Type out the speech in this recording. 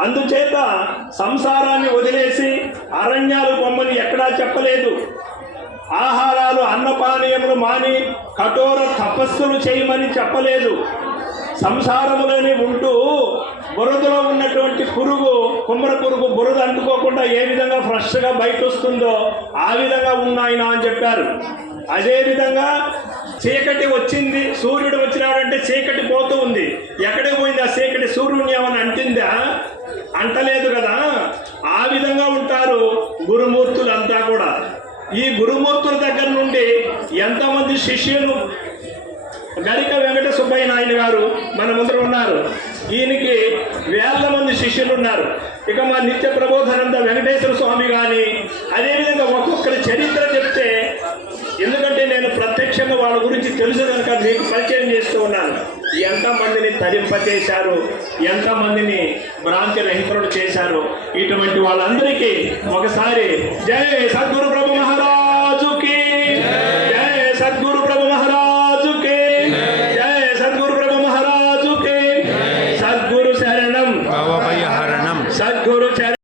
అందుచేత సంసారాన్ని వదిలేసి అరణ్యాలు పొమ్మని ఎక్కడా చెప్పలేదు. ఆహారాలు అన్నపానీయములు మాని కఠోర తపస్సులు చేయమని చెప్పలేదు. సంసారములోనే ఉంటూ బురదలో ఉన్నటువంటి పురుగు, కుమ్మర పురుగు బురద అంటుకోకుండా ఏ విధంగా ఫ్రెష్గా బయట వస్తుందో ఆ విధంగా ఉన్నాయినా అని చెప్పారు. అదేవిధంగా చీకటి వచ్చింది, సూర్యుడు వచ్చినాడంటే చీకటి పోతూ ఉంది. ఎక్కడికి పోయింది ఆ చీకటి? సూర్యుని ఏమైనా అంటిందా? అంటలేదు కదా. ఆ విధంగా ఉంటారు గురుమూర్తులంతా కూడా. ఈ గురుమూర్తుల దగ్గర నుండి ఎంతమంది శిష్యులు? గరిక వెంకట సుబ్బయ్య నాయుడు గారు మన ముందర ఉన్నారు. ఈయనకి వేల మంది శిష్యులు ఉన్నారు. ఇక మా నిత్య ప్రబోధానంద వెంకటేశ్వర స్వామి కానీ అదేవిధంగా ఒక్కొక్కరి చరిత్ర చెప్తే, ఎందుకంటే నేను ప్రత్యక్షంగా వాళ్ళ గురించి తెలుసు కనుక మీకు పరిచయం చేస్తూ ఉన్నాను. ఎంతమందిని తరింపచేశారు, ఎంతమందిని భ్రాంతి రహితులు చేశారు. ఇటువంటి వాళ్ళందరికీ ఒకసారి జై సద్గురు ప్రభు మహారాజ్.